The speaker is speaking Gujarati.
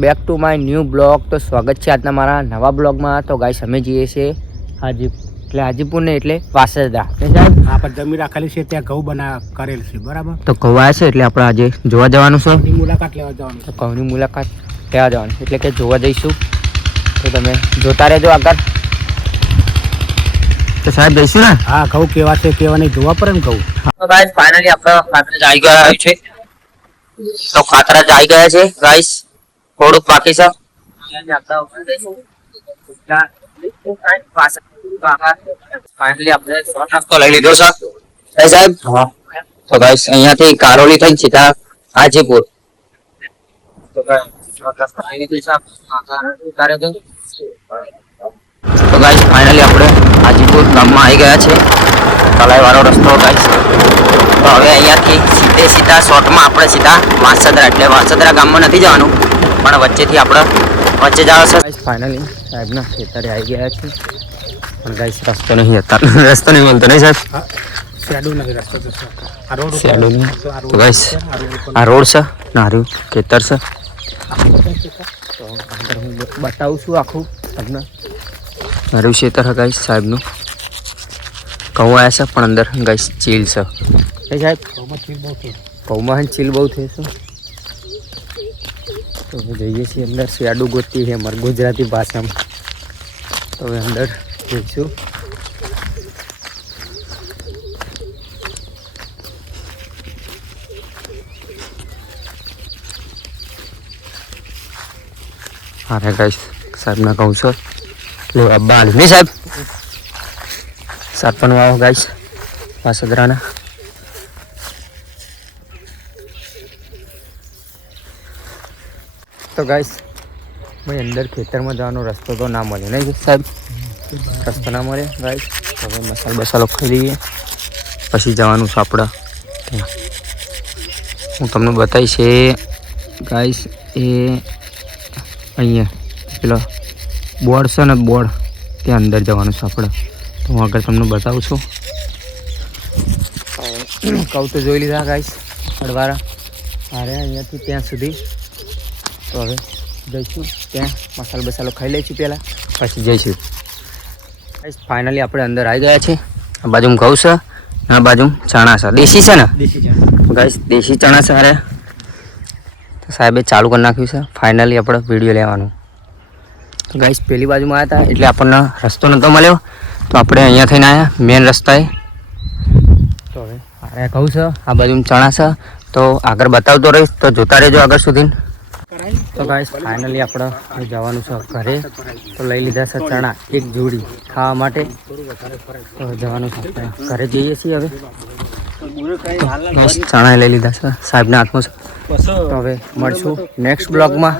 Back to my new blog. તો સ્વાગત છે આજના મારા નવા બ્લોગમાં. તો ગાઈસ અમે જઈએ છીએ હાજીપુર ને એટલે વાસદા. હા, પણ જમીન રાખેલી છે ત્યાં ઘઉં કરેલ છે, બરાબર. તો ઘઉં આવ્યા છે એટલે આપણે આજે જોવા જવાનું છે, મુલાકાત લેવા જવાનું. તો ઘઉંની મુલાકાત લેવા જવાનું એટલે કે જોવા જઈશું. તો તમે જોતા રહેજો આગળ. તો સાહેબ જઈશું ને. હા, ઘઉં કેવા છે કેવા નહીં જોવા પડે ને ઘઉં. તો ગાઈસ ફાઇનલી આપણે ખાતરા આવી ગયા છે. તો ખાતરા આવી ગયા છે ગાઈસ, થોડુંક બાકી છે. ફાઇનલી આપણે નાસ્તો લઈ લીધો છે સાહેબ. તો ગાઈસ અહીંયાથી કારોલી થઈને સીધા હાજીપુર. તો ગાઈસ ફાઇનલી આપણે હાજીપુર ગામમાં આવી ગયા છે. તલાઈ વાળો રસ્તો ગાઈસ. તો હવે અહીંયાથી સીધા શોર્ટમાં આપણે સીધા વાસદરા, એટલે વાસદરા ગામમાં નથી જવાનું પણ વચ્ચેથી આપણે વચ્ચે જવા છે. ફાઇનલી સાહેબના ખેતરે આવી ગયા છે પણ ગાઈસ રસ્તો નહીં મળતો નહીં સાહેબ. તો ગાઈસ આ રોડ છે ને હારું ખેતર છે. તો અંદર હું બતાવું છું આખું તમને. મારું ખેતર છે ગાઈસ સાહેબનું. ઘઉં આવ્યા છે પણ અંદર ગાઈસ ચીલ છે સાહેબ. ઘઉંમાં ચીલ બહુ થઈ છે. તો જઈએ છીએ અંદર. શિયાળું ગોતી છે અમારી ગુજરાતી ભાષામાં. તો હવે અંદર જઈશું. અરે ગાઈસ સાહેબના કહું છો એટલે અબ્બા હાલ નહીં સાહેબ. સરપંચ આવો ગાઈસ વાસદરાના. તો ગાઈસ ભાઈ અંદર ખેતરમાં જવાનો રસ્તો તો ના મળે નહીં સાહેબ. રસ્તો ના મળે ગાઈસ. હવે મસાલો ખાઈ લઈએ પછી જવાનું છે આપણે. હું તમને બતાવીશ એ ગાઈસ. એ અહીંયા પેલો બોર્ડ છે ને, બોર્ડ ત્યાં અંદર જવાનું છે આપણે. તો હું આગળ તમને બતાવું છું. કહું તો જોઈ લીધા ગાઈસ અડવારા. અરે અહીંયાથી ત્યાં સુધી. તો હવે જઈશું ત્યાં મસાલો ખાઈ લઈશું પહેલાં પછી જઈશું. ગાઈસ ફાઇનલી આપણે અંદર આવી ગયા છે. આ બાજુ ઘઉં છે, આ બાજુ ચણા છે. દેશી છે ને ગાઈસ, દેશી ચણા છે. અરે તો સાહેબે ચાલુ કરી નાખ્યું છે. ફાઇનલી આપણે વિડીયો લેવાનું. તો ગાઈસ પેલી બાજુમાં આવ્યા હતા એટલે આપણને રસ્તો નહોતો મળ્યો, તો આપણે અહીંયા થઈને આવ્યા મેન રસ્તાએ. તો હવે અરે કહું છે, આ બાજુ ચણા છે. તો આગળ બતાવતો રહીશ, તો જોતા રહેજો આગળ સુધી. તો ગાઈસ ફાઇનલી આપણે જવાનું છે ઘરે. તો લઈ લીધા છે ચણા એક જોડી ખાવા માટે. તો જવાનું છે આપણે ઘરે જઈએ છીએ હવે. ચણા લઈ લીધા છે સાહેબના હાથમાં છે. તો હવે મળશું નેક્સ્ટ બ્લોગમાં.